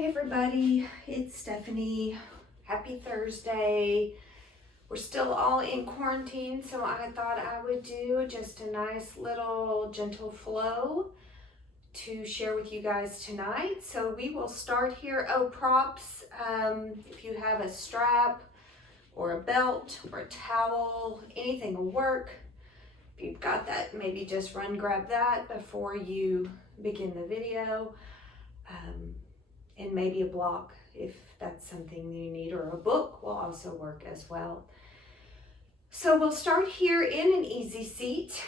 Hey everybody, it's Stephanie. Happy Thursday. We're still all in quarantine, so I thought I would do just a nice little gentle flow to share with you guys tonight. So we will start here. Oh, props. If you have a strap or a belt or a towel, anything will work. If you've got that, maybe just run grab that before you begin the video. And maybe a block if that's something you need, or a book will also work as well. So we'll start here in an easy seat.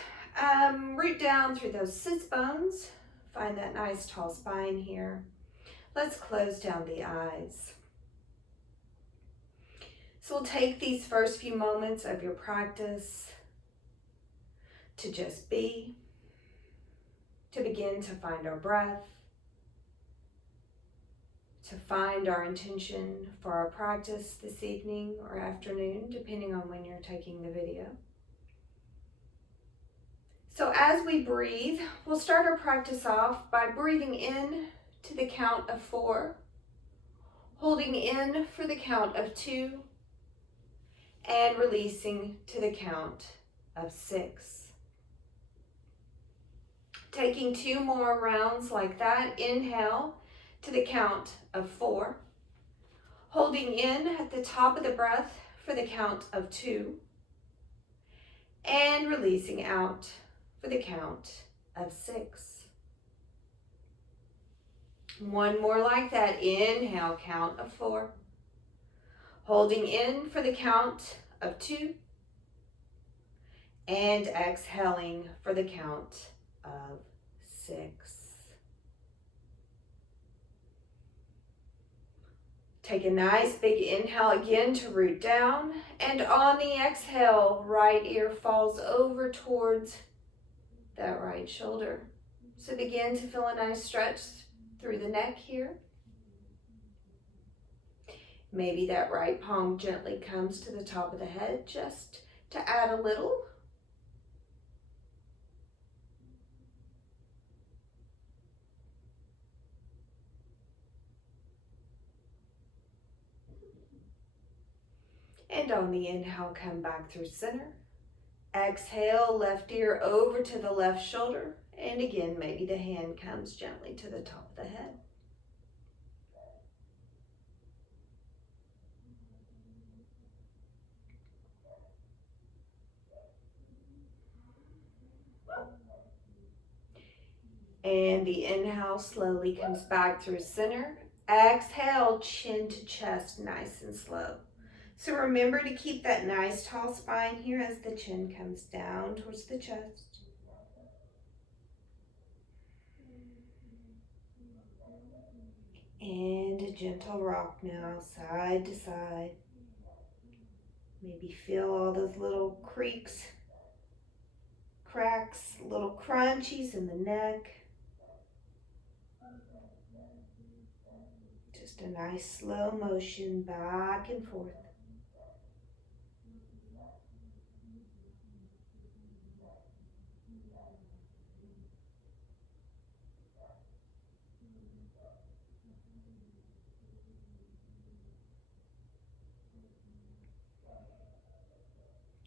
Root down through those sits bones. Find that nice tall spine here. Let's close down the eyes. So we'll take these first few moments of your practice to just be, to begin to find our breath, to find our intention for our practice this evening or afternoon, depending on when you're taking the video. So as we breathe, we'll start our practice off by breathing in to the count of 4, holding in for the count of 2, and releasing to the count of 6. Taking 2 more rounds like that. Inhale to the count of 4, holding in at the top of the breath for the count of 2, and releasing out for the count of 6. One more like that. Inhale, count of 4, holding in for the count of 2, and exhaling for the count of 6. Take a nice big inhale again to root down, and on the exhale, right ear falls over towards that right shoulder. So begin to feel a nice stretch through the neck here. Maybe that right palm gently comes to the top of the head just to add a little. And on the inhale, come back through center. Exhale, left ear over to the left shoulder. And again, maybe the hand comes gently to the top of the head. And the inhale slowly comes back through center. Exhale, chin to chest, nice and slow. So remember to keep that nice tall spine here as the chin comes down towards the chest. And a gentle rock now, side to side. Maybe feel all those little creaks, cracks, little crunchies in the neck. Just a nice slow motion back and forth.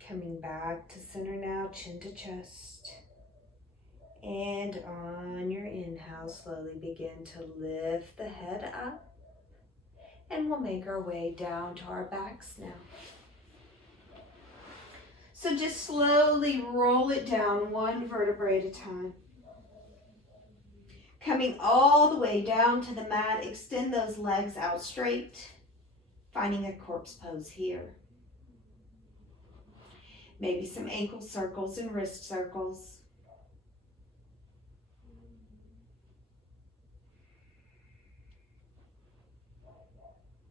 Coming back to center now, chin to chest. And on your inhale, slowly begin to lift the head up. And we'll make our way down to our backs now. So just slowly roll it down one vertebrae at a time. Coming all the way down to the mat, extend those legs out straight, finding a corpse pose here. Maybe some ankle circles and wrist circles.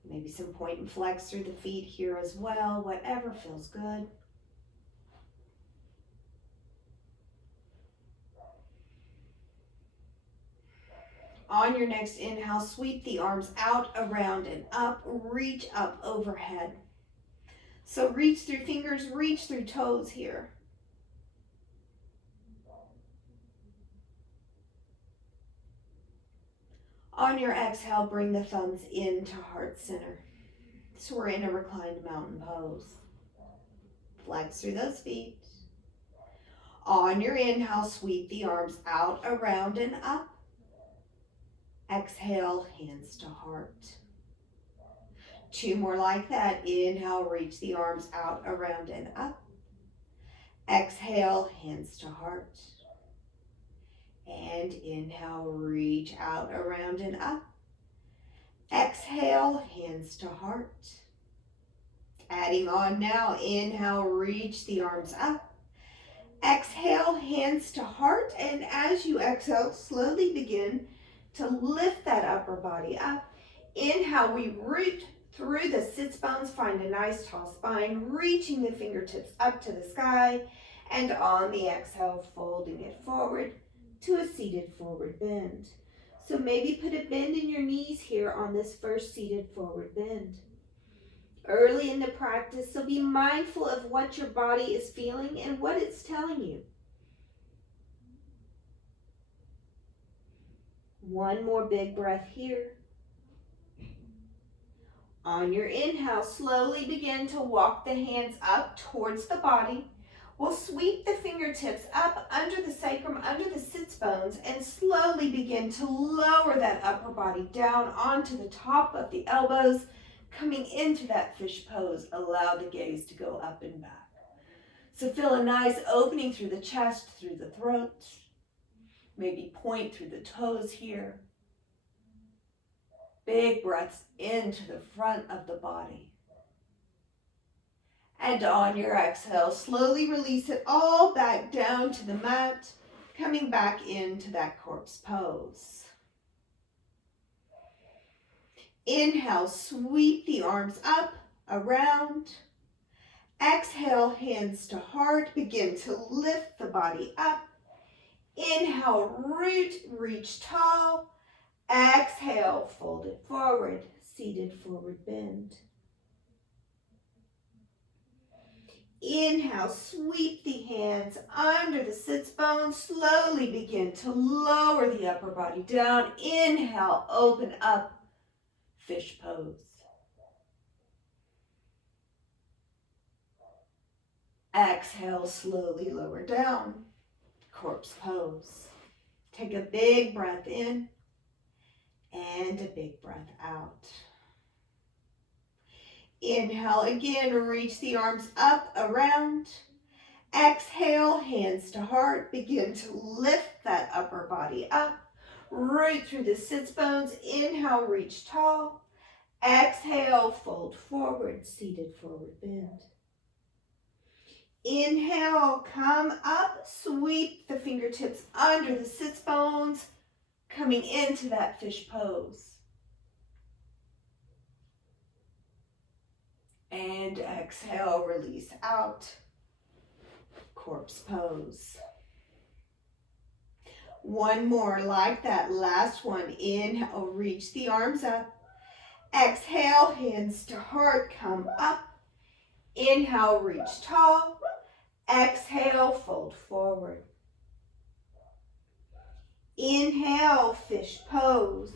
Maybe some point and flex through the feet here as well, whatever feels good. On your next inhale, sweep the arms out, around, and up. Reach up overhead. So reach through fingers, reach through toes here. On your exhale, bring the thumbs into heart center. So we're in a reclined mountain pose. Flex through those feet. On your inhale, sweep the arms out, around, and up. Exhale, hands to heart. 2 more like that. Inhale, reach the arms out, around, and up. Exhale, hands to heart. And inhale, reach out, around, and up. Exhale, hands to heart. Adding on now, inhale, reach the arms up. Exhale, hands to heart. And as you exhale, slowly begin to lift that upper body up. Inhale, we root through the sits bones, find a nice tall spine, reaching the fingertips up to the sky. And on the exhale, folding it forward to a seated forward bend. So maybe put a bend in your knees here on this first seated forward bend. Early in the practice, so be mindful of what your body is feeling and what it's telling you. One more big breath here. On your inhale, slowly begin to walk the hands up towards the body. We'll sweep the fingertips up under the sacrum, under the sits bones, and slowly begin to lower that upper body down onto the top of the elbows, coming into that fish pose. Allow the gaze to go up and back. So feel a nice opening through the chest, through the throat. Maybe point through the toes here. Big breaths into the front of the body. And on your exhale, slowly release it all back down to the mat, coming back into that corpse pose. Inhale, sweep the arms up, around. Exhale, hands to heart, begin to lift the body up. Inhale, root, reach tall. Exhale, fold it forward, seated forward bend. Inhale, sweep the hands under the sits bones. Slowly begin to lower the upper body down. Inhale, open up, fish pose. Exhale, slowly lower down, corpse pose. Take a big breath in and a big breath out. Inhale again, reach the arms up, around. Exhale, hands to heart. Begin to lift that upper body up. Root through the sits bones. Inhale, reach tall. Exhale, fold forward, seated forward bend. Inhale, come up, sweep the fingertips under the sits bones, coming into that fish pose. And exhale, release out, corpse pose. One more like that, last one. Inhale, reach the arms up. Exhale, hands to heart, come up. Inhale, reach tall. Exhale, fold forward. Inhale, fish pose.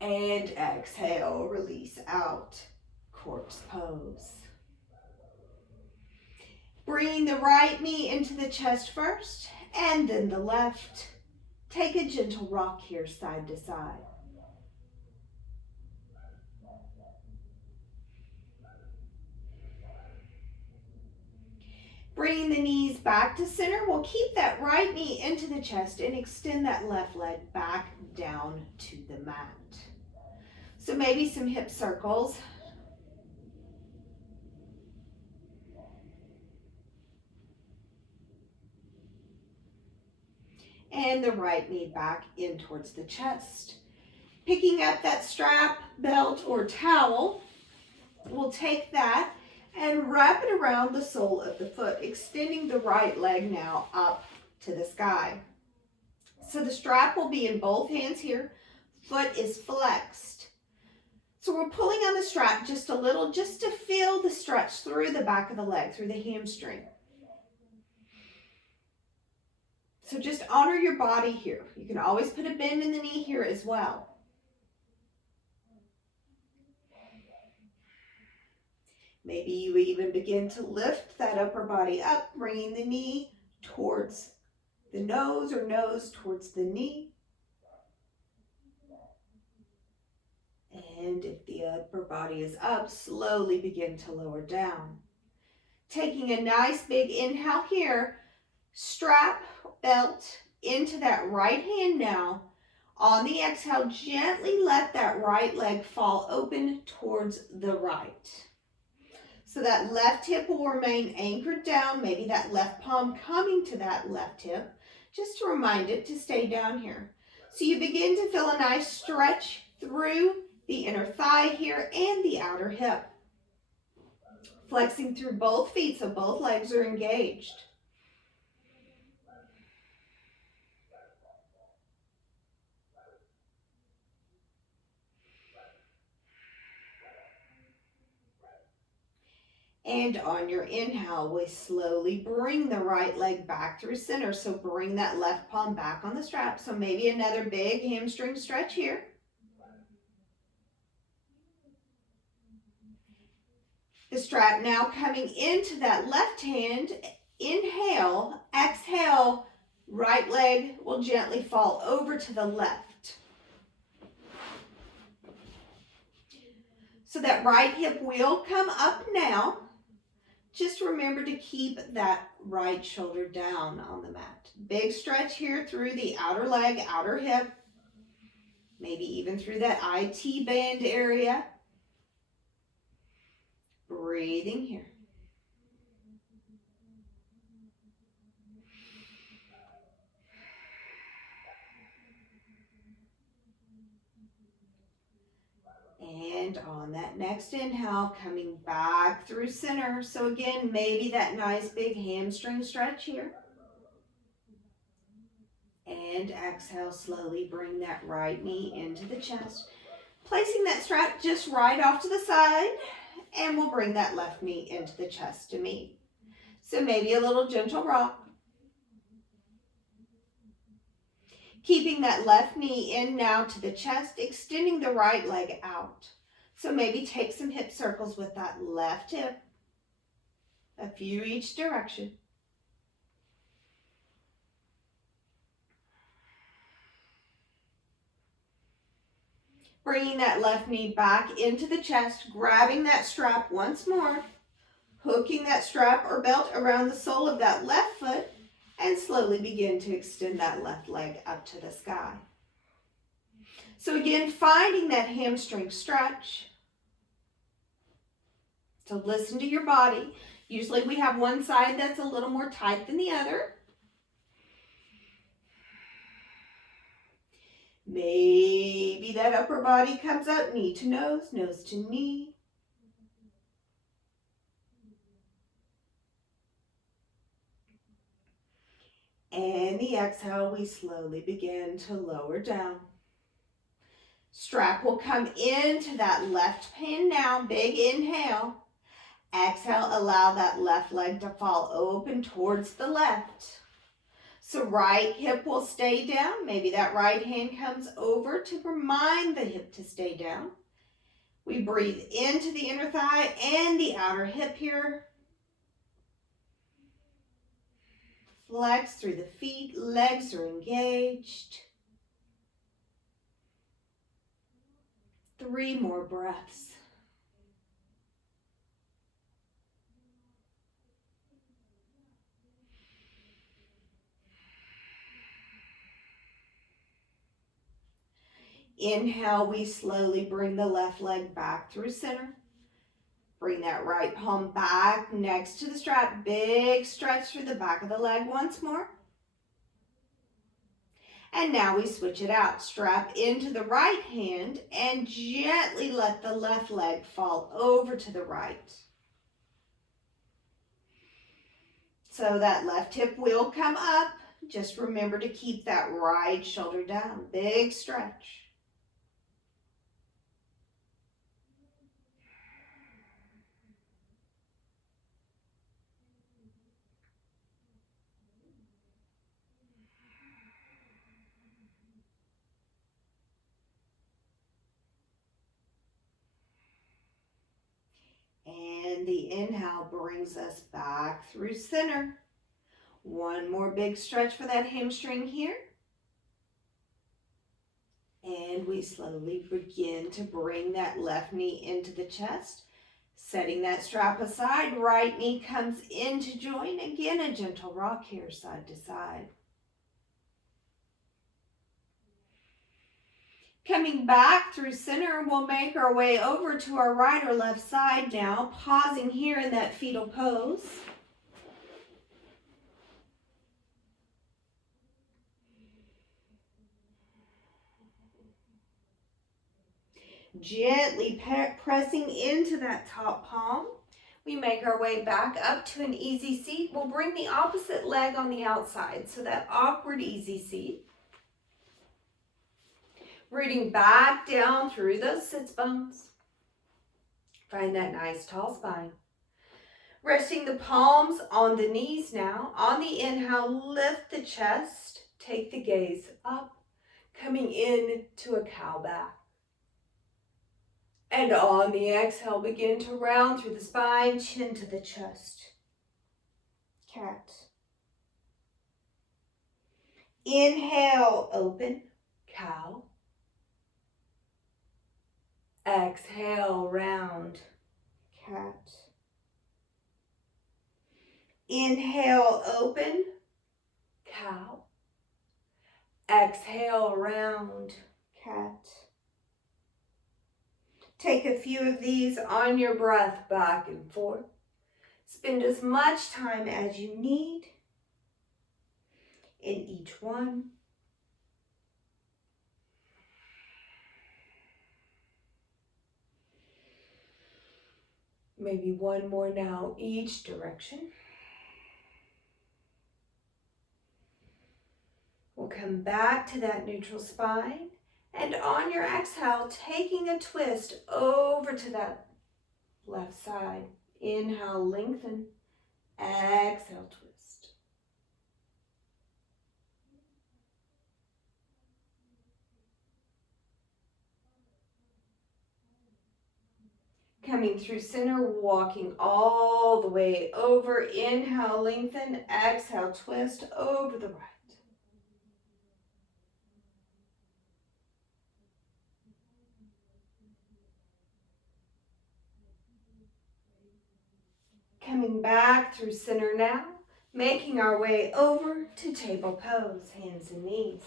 And exhale, release out, corpse pose. Bring the right knee into the chest first, and then the left. Take a gentle rock here, side to side. Bringing the knees back to center, we'll keep that right knee into the chest and extend that left leg back down to the mat. So maybe some hip circles. And the right knee back in towards the chest. Picking up that strap, belt, or towel, we'll take that and wrap it around the sole of the foot, extending the right leg now up to the sky. So the strap will be in both hands here. Foot is flexed. So we're pulling on the strap just a little, just to feel the stretch through the back of the leg, through the hamstring. So just honor your body here. You can always put a bend in the knee here as well. Maybe you even begin to lift that upper body up, bringing the knee towards the nose or nose towards the knee. And if the upper body is up, slowly begin to lower down. Taking a nice big inhale here, strap belt into that right hand now. On the exhale, gently let that right leg fall open towards the right. So that left hip will remain anchored down, maybe that left palm coming to that left hip, just to remind it to stay down here. So you begin to feel a nice stretch through the inner thigh here and the outer hip. Flexing through both feet so both legs are engaged. And on your inhale, we slowly bring the right leg back through center. So bring that left palm back on the strap. So maybe another big hamstring stretch here. The strap now coming into that left hand. Inhale, exhale, right leg will gently fall over to the left. So that right hip will come up now. Just remember to keep that right shoulder down on the mat. Big stretch here through the outer leg, outer hip, maybe even through that IT band area. Breathing here. And on that next inhale, coming back through center. So again, maybe that nice big hamstring stretch here. And exhale, slowly bring that right knee into the chest. Placing that strap just right off to the side. And we'll bring that left knee into the chest to meet. So maybe a little gentle rock. Keeping that left knee in now to the chest, extending the right leg out. So maybe take some hip circles with that left hip. A few each direction. Bringing that left knee back into the chest, grabbing that strap once more, hooking that strap or belt around the sole of that left foot, and slowly begin to extend that left leg up to the sky. So again, finding that hamstring stretch. So listen to your body. Usually we have one side that's a little more tight than the other. Maybe that upper body comes up, knee to nose to knee. And the exhale, we slowly begin to lower down. Strap will come into that left hand now, big inhale. Exhale, allow that left leg to fall open towards the left. So right hip will stay down. Maybe that right hand comes over to remind the hip to stay down. We breathe into the inner thigh and the outer hip here. Flex through the feet, legs are engaged. 3 more breaths. Inhale, we slowly bring the left leg back through center. Bring that right palm back next to the strap. Big stretch through the back of the leg once more. And now we switch it out. Strap into the right hand and gently let the left leg fall over to the right. So that left hip will come up. Just remember to keep that right shoulder down. Big stretch. the inhale brings us back through center. One more big stretch for that hamstring here. And we slowly begin to bring that left knee into the chest. Setting that strap aside, right knee comes into join. Again, a gentle rock here, side to side. Coming back through center, we'll make our way over to our right or left side now, pausing here in that fetal pose. Gently pressing into that top palm. We make our way back up to an easy seat. We'll bring the opposite leg on the outside, so that awkward easy seat. Rooting back down through those sits bones. Find that nice tall spine. Resting the palms on the knees now. On the inhale, lift the chest. Take the gaze up, coming in to a cow back. And on the exhale, begin to round through the spine, chin to the chest. Cat. Inhale, open, cow. Exhale, round, cat. Inhale, open, cow. Exhale, round, cat. Take a few of these on your breath, back and forth. Spend as much time as you need in each one. Maybe one more now, each direction. We'll come back to that neutral spine. And on your exhale, taking a twist over to that left side. Inhale, lengthen. Exhale, twist. Coming through center, walking all the way over. Inhale, lengthen. Exhale, twist over the right. Coming back through center now, making our way over to table pose, hands and knees.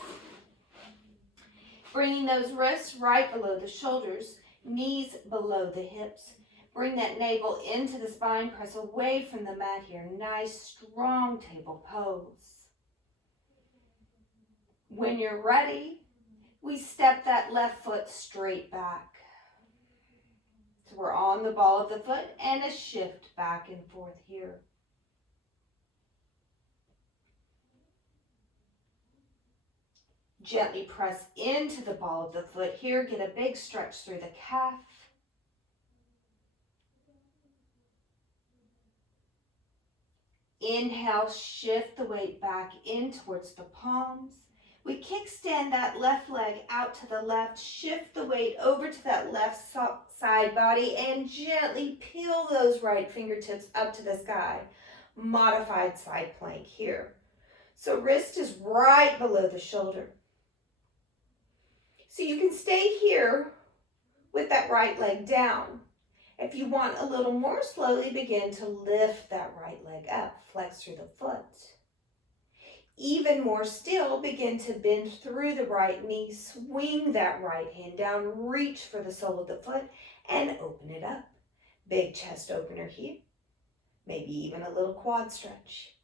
Bringing those wrists right below the shoulders, knees below the hips. Bring that navel into the spine, press away from the mat here. Nice, strong table pose. When you're ready, we step that left foot straight back. So we're on the ball of the foot and a shift back and forth here. Gently press into the ball of the foot here. Get a big stretch through the calf. Inhale, shift the weight back in towards the palms. We kickstand that left leg out to the left, shift the weight over to that left side body, and gently peel those right fingertips up to the sky. Modified side plank here. So wrist is right below the shoulder. So you can stay here with that right leg down. If you want a little more, slowly begin to lift that right leg up, flex through the foot. Even more still, begin to bend through the right knee, swing that right hand down, reach for the sole of the foot, and open it up. Big chest opener here. Maybe even a little quad stretch.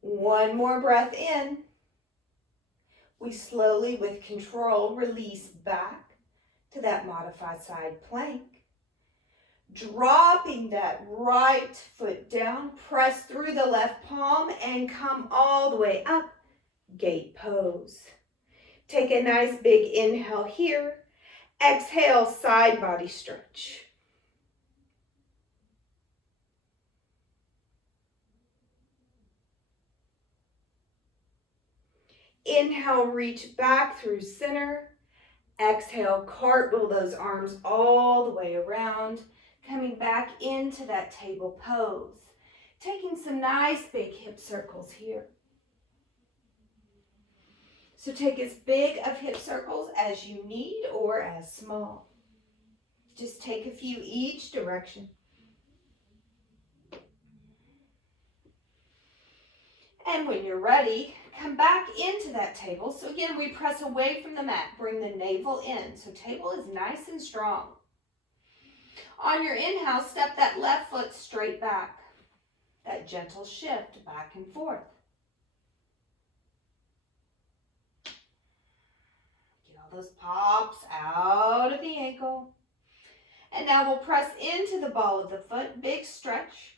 One more breath in. We slowly, with control, release back to that modified side plank. Dropping that right foot down, press through the left palm and come all the way up, gate pose. Take a nice big inhale here. Exhale, side body stretch. Inhale, reach back through center. Exhale, cartwheel those arms all the way around, coming back into that table pose. Taking some nice big hip circles here. So take as big of hip circles as you need or as small. Just take a few each direction. And when you're ready, come back into that table. So again, we press away from the mat. Bring the navel in. So table is nice and strong. On your inhale, step that left foot straight back. That gentle shift back and forth. Get all those pops out of the ankle. And now we'll press into the ball of the foot. Big stretch.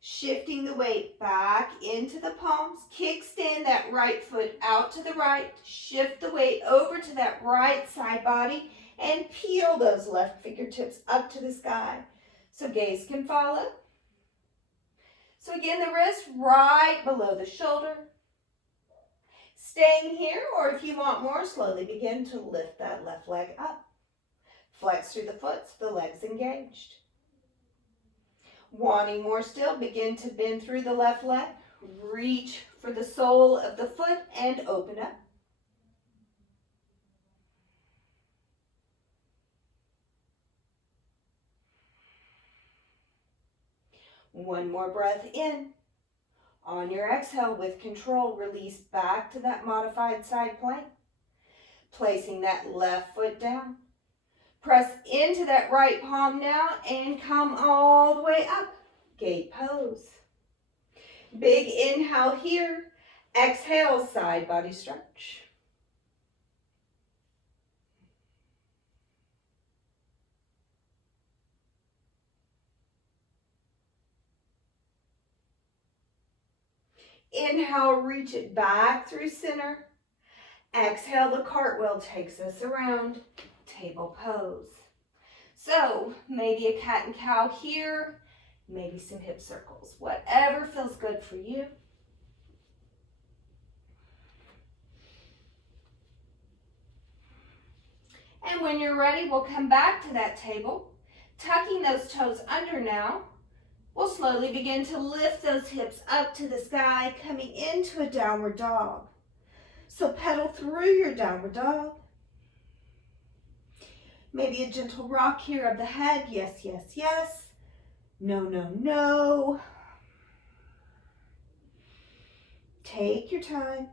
Shifting the weight back into the palms. Kickstand that right foot out to the right. Shift the weight over to that right side body and peel those left fingertips up to the sky. So gaze can follow. So again, the wrist right below the shoulder. Staying here, or if you want more, slowly begin to lift that left leg up. Flex through the foot so the leg's engaged. Wanting more still, begin to bend through the left leg. Reach for the sole of the foot and open up. One more breath in. On your exhale, with control, release back to that modified side plank. Placing that left foot down. Press into that right palm now and come all the way up. Gate pose. Big inhale here. Exhale, side body stretch. Inhale, reach it back through center. Exhale, the cartwheel takes us around. Table pose. So maybe a cat and cow here, maybe some hip circles, whatever feels good for you. And when you're ready, we'll come back to that table, tucking those toes under now. We'll slowly begin to lift those hips up to the sky, coming into a downward dog. So pedal through your downward dog. Maybe a gentle rock here of the head. Yes, yes, yes. No, no, no. Take your time.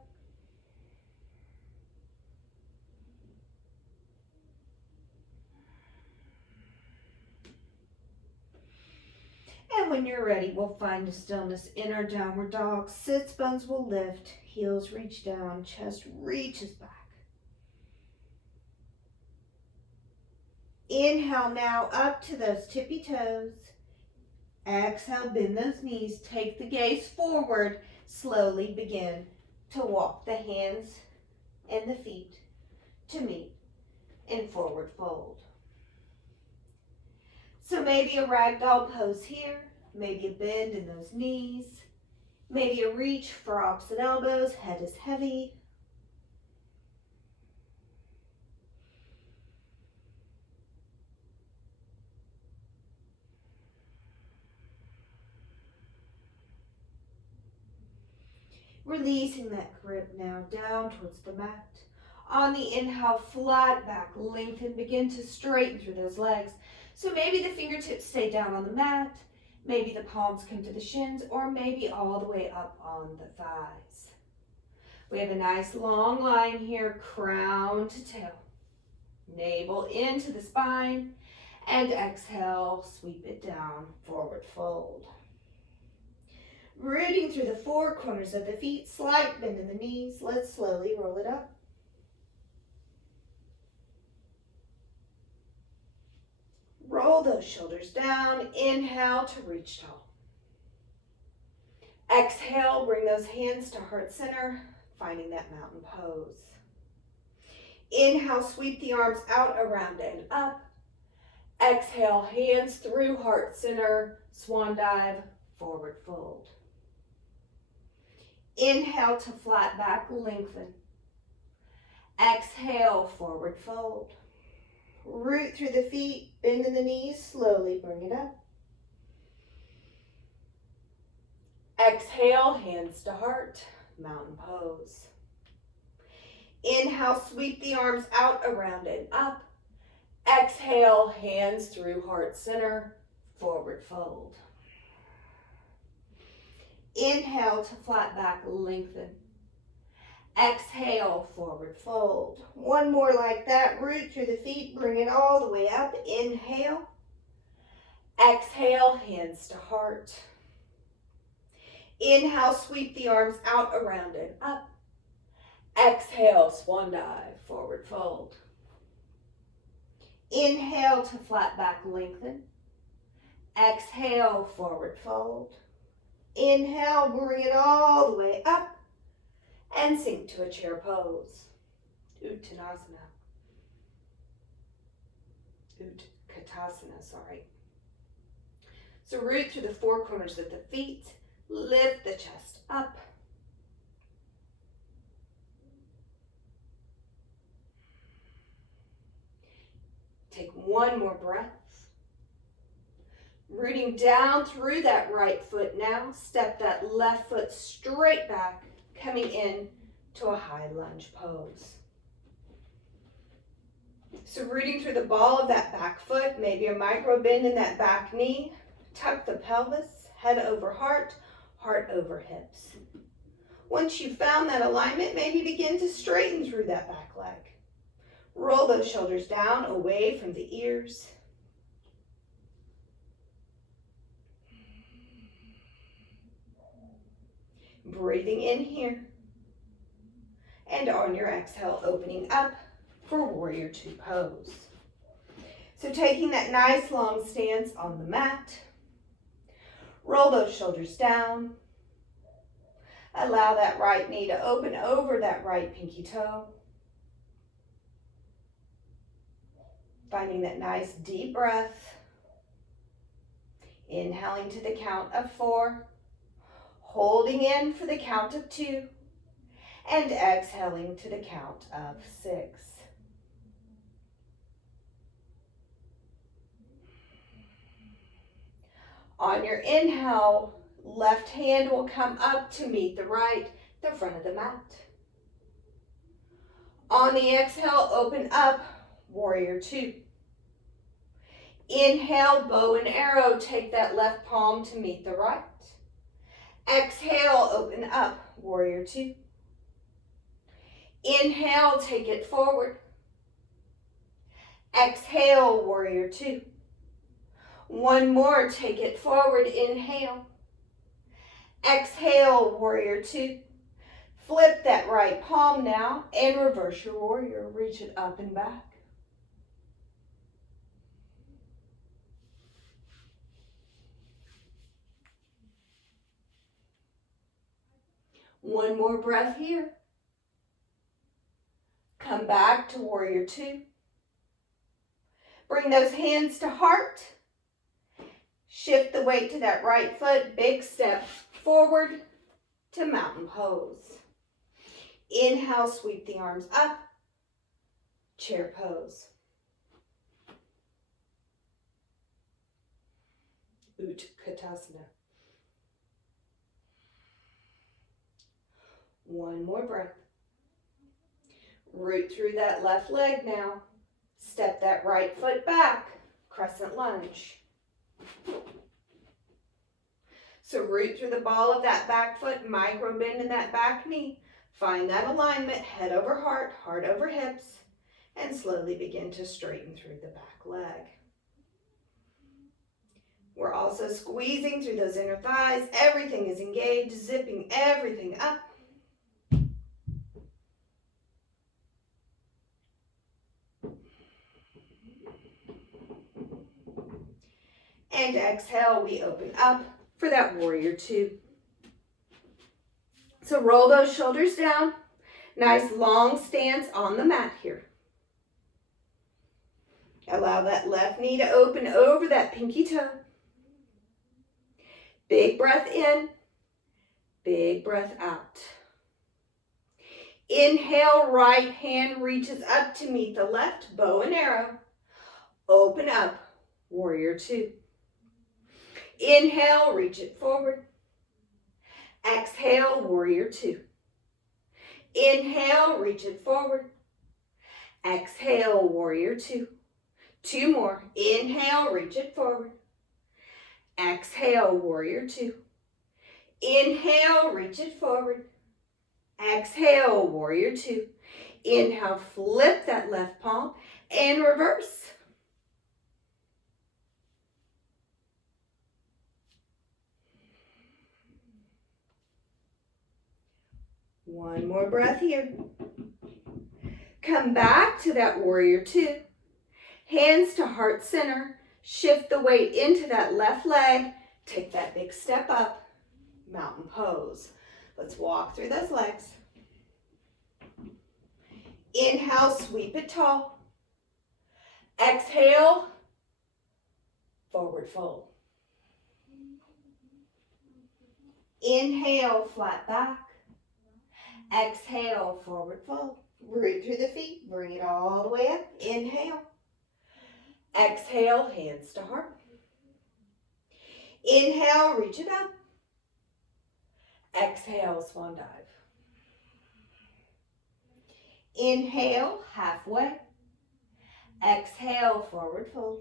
And when you're ready, we'll find a stillness in our downward dog. Sits bones will lift, heels reach down, chest reaches back. Inhale now up to those tippy toes. Exhale, bend those knees. Take the gaze forward. Slowly begin to walk the hands and the feet to meet in forward fold. So maybe a ragdoll pose here. Maybe a bend in those knees. Maybe a reach for opposite elbows. Head is heavy. Releasing that grip now down towards the mat. On the inhale, flat back, lengthen, begin to straighten through those legs. So maybe the fingertips stay down on the mat, maybe the palms come to the shins, or maybe all the way up on the thighs. We have a nice long line here, crown to tail. Navel into the spine, and exhale, sweep it down, forward fold. Rooting through the four corners of the feet, slight bend in the knees. Let's slowly roll it up. Roll those shoulders down. Inhale to reach tall. Exhale, bring those hands to heart center, finding that mountain pose. Inhale, sweep the arms out, around, and up. Exhale, hands through heart center, swan dive, forward fold. Inhale to flat back, lengthen. Exhale, forward fold. Root through the feet, bend in the knees, slowly bring it up. Exhale, hands to heart, mountain pose. Inhale, sweep the arms out, around and up. Exhale, hands through heart center, forward fold. Inhale to flat back, lengthen. Exhale, forward fold. One more like that. Root through the feet, bring it all the way up. Inhale. Exhale, hands to heart. Inhale, sweep the arms out, around and up. Exhale, swan dive, forward fold. Inhale to flat back, lengthen. Exhale, forward fold. Inhale, bring it all the way up and sink to a chair pose. Uttanasana. Utkatasana, sorry. So root through the four corners of the feet, lift the chest up. Take one more breath. Rooting down through that right foot now. Step that left foot straight back, coming in to a high lunge pose. So rooting through the ball of that back foot, maybe a micro bend in that back knee. Tuck the pelvis, head over heart, heart over hips. Once you've found that alignment, maybe begin to straighten through that back leg. Roll those shoulders down, away from the ears. Breathing in here. And on your exhale, opening up for Warrior Two pose. So taking that nice long stance on the mat. Roll those shoulders down. Allow that right knee to open over that right pinky toe. Finding that nice deep breath. Inhaling to the count of 4. Holding in for the count of 2. And exhaling to the count of 6. On your inhale, left hand will come up to meet the right, the front of the mat. On the exhale, open up, Warrior Two. Inhale, bow and arrow, take that left palm to meet the right. Exhale, open up, Warrior Two. Inhale, take it forward. Exhale, Warrior Two. One more, take it forward, inhale. Exhale, Warrior Two. Flip that right palm now and reverse your warrior. Reach it up and back. One more breath here. Come back to Warrior Two. Bring those hands to heart. Shift the weight to that right foot. Big step forward to mountain pose. Inhale, sweep the arms up. Chair pose. Utkatasana. One more breath. Root through that left leg now. Step that right foot back. Crescent lunge. So root through the ball of that back foot, micro bend in that back knee. Find that alignment, head over heart, heart over hips, and slowly begin to straighten through the back leg. We're also squeezing through those inner thighs. Everything is engaged, zipping everything up. And exhale, we open up for that Warrior Two. So roll those shoulders down. Nice long stance on the mat here. Allow that left knee to open over that pinky toe. Big breath in. Big breath out. Inhale, right hand reaches up to meet the left, bow and arrow. Open up, warrior two. Inhale, reach it forward. Exhale, warrior two. Inhale, reach it forward. Exhale, warrior two. Two more. Inhale, reach it forward. Exhale, warrior two. Inhale, reach it forward. Exhale, warrior two. Inhale, flip that left palm and reverse. One more breath here. Come back to that warrior two. Hands to heart center. Shift the weight into that left leg. Take that big step up. Mountain pose. Let's walk through those legs. Inhale, sweep it tall. Exhale, forward fold. Inhale, flat back. Exhale, forward fold. Root through the feet. Bring it all the way up. Inhale. Exhale, hands to heart. Inhale, reach it up. Exhale, swan dive. Inhale, halfway. Exhale, forward fold.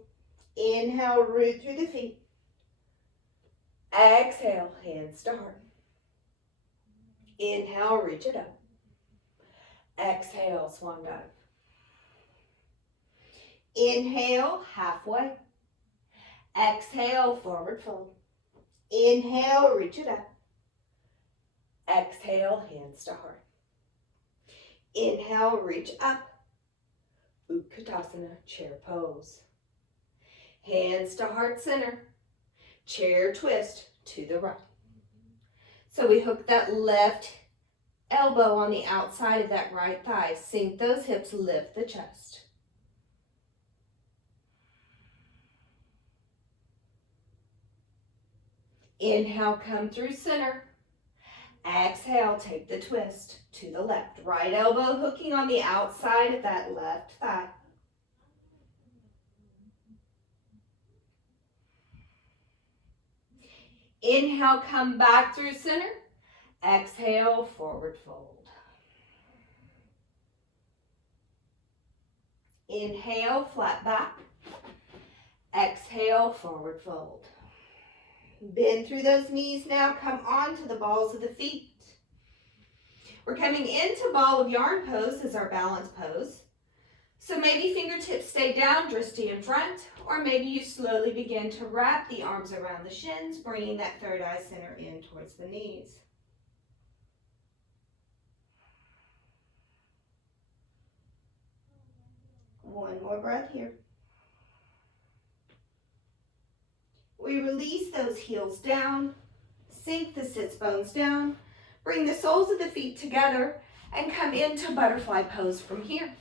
Inhale, root through the feet. Exhale, hands to heart. Inhale, reach it up. Exhale, swan dive. Inhale, halfway. Exhale, forward fold. Inhale, reach it up. Exhale, hands to heart. Inhale, reach up. Utkatasana, chair pose. Hands to heart center. Chair twist to the right. So we hook that left elbow on the outside of that right thigh. Sink those hips, lift the chest. Inhale, come through center. Exhale, take the twist to the left. Right elbow hooking on the outside of that left thigh. Inhale, come back through center. Exhale, forward fold. Inhale, flat back. Exhale, forward fold. Bend through those knees now. Come onto the balls of the feet. We're coming into ball of yarn pose as our balance pose. So maybe fingertips stay down, drishti in front, or maybe you slowly begin to wrap the arms around the shins, bringing that third eye center in towards the knees. One more breath here. We release those heels down, sink the sits bones down, bring the soles of the feet together, and come into butterfly pose from here.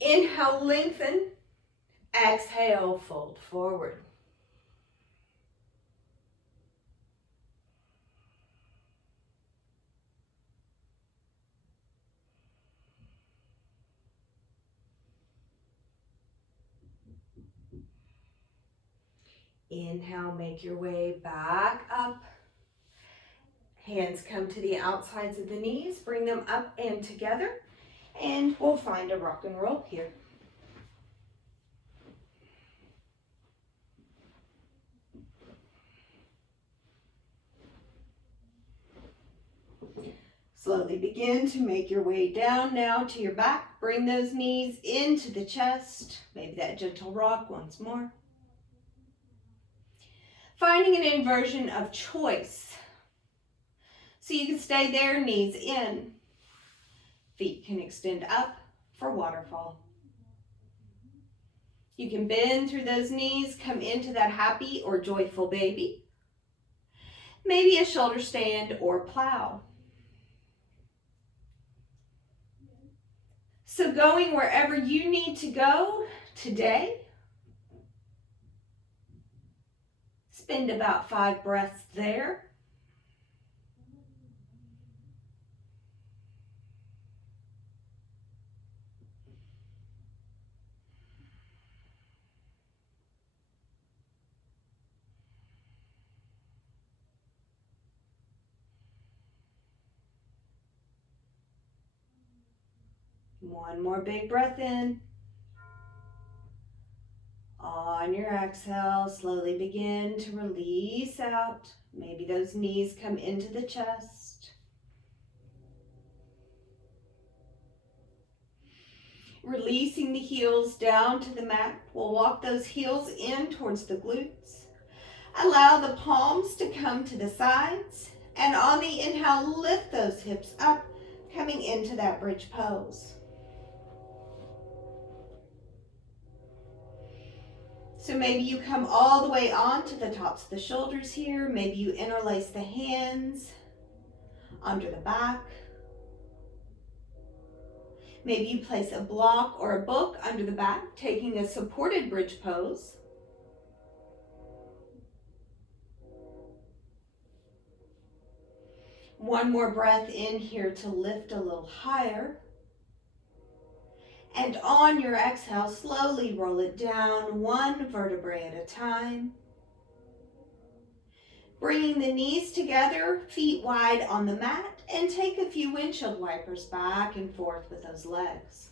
Inhale, lengthen. Exhale, fold forward. Inhale, make your way back up. Hands come to the outsides of the knees, bring them up and together, and we'll find a rock and roll here. Slowly begin to make your way down now to your back. Bring those knees into the chest. Maybe that gentle rock once more. Finding an inversion of choice. So you can stay there, knees in. Feet can extend up for waterfall. You can bend through those knees, come into that happy or joyful baby. Maybe a shoulder stand or plow. So going wherever you need to go today. Spend about 5 breaths there. One more big breath in. On your exhale, slowly begin to release out. Maybe those knees come into the chest. Releasing the heels down to the mat. We'll walk those heels in towards the glutes. Allow the palms to come to the sides. And on the inhale, lift those hips up, coming into that bridge pose. So maybe you come all the way onto the tops of the shoulders here. Maybe you interlace the hands under the back. Maybe you place a block or a book under the back, taking a supported bridge pose. One more breath in here to lift a little higher. And on your exhale, slowly roll it down, one vertebrae at a time. Bringing the knees together, feet wide on the mat, and take a few windshield wipers back and forth with those legs.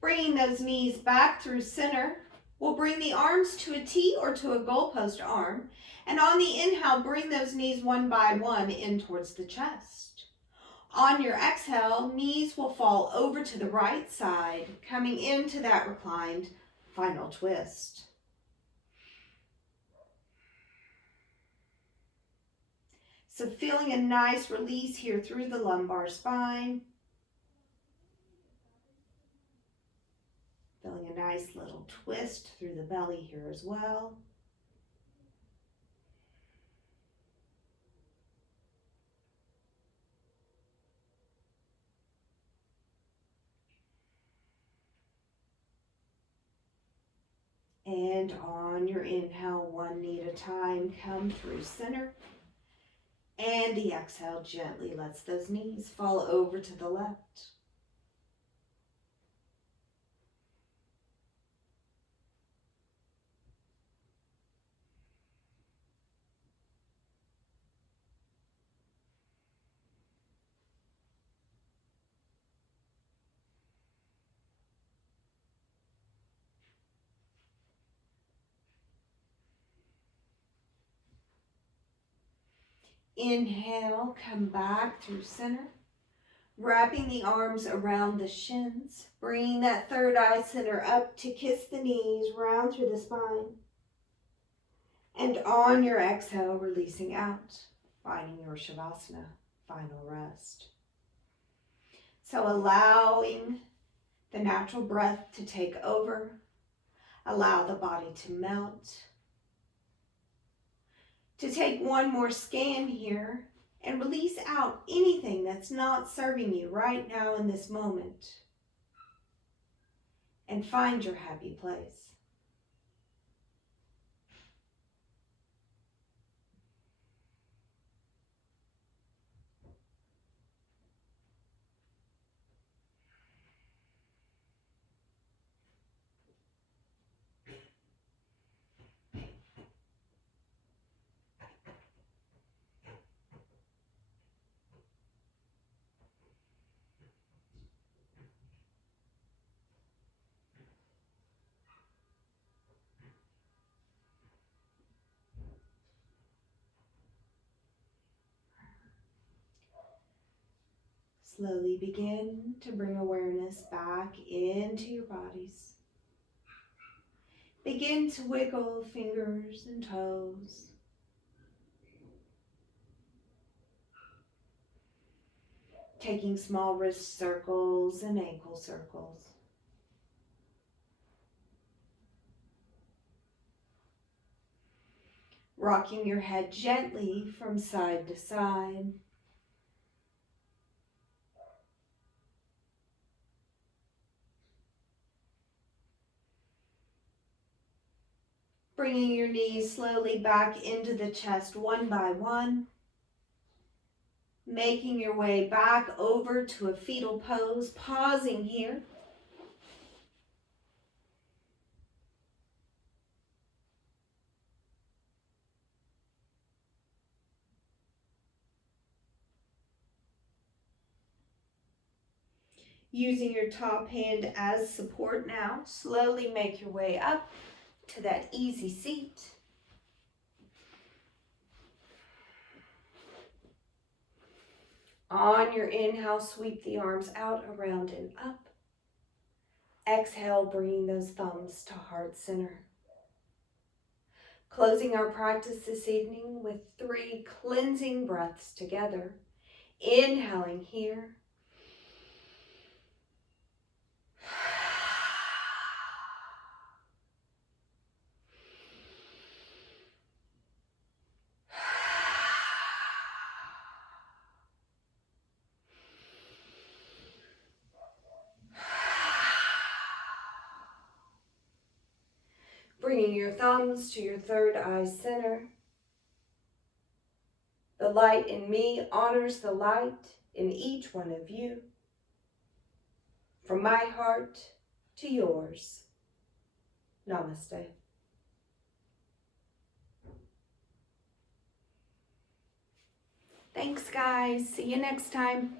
Bringing those knees back through center, we'll bring the arms to a T or to a goalpost arm. And on the inhale, bring those knees one by one in towards the chest. On your exhale, knees will fall over to the right side, coming into that reclined final twist. So feeling a nice release here through the lumbar spine. Feeling a nice little twist through the belly here as well. And on your inhale, one knee at a time, come through center. And the exhale gently lets those knees fall over to the left. Inhale, come back through center, wrapping the arms around the shins, bringing that third eye center up to kiss the knees, round through the spine. And on your exhale, releasing out, finding your Shavasana, final rest. So allowing the natural breath to take over, allow the body to melt. To take one more scan here and release out anything that's not serving you right now in this moment. And find your happy place. Slowly begin to bring awareness back into your bodies. Begin to wiggle fingers and toes. Taking small wrist circles and ankle circles. rocking your head gently from side to side. Bringing your knees slowly back into the chest one by one. Making your way back over to a fetal pose, pausing here. Using your top hand as support now, slowly make your way up to that easy seat. On your inhale, sweep the arms out, around, and up. Exhale, bringing those thumbs to heart center. Closing our practice this evening with 3 cleansing breaths together. Inhaling here. Bringing your thumbs to your third eye center. The light in me honors the light in each one of you. From my heart to yours. Namaste. Thanks, guys. See you next time.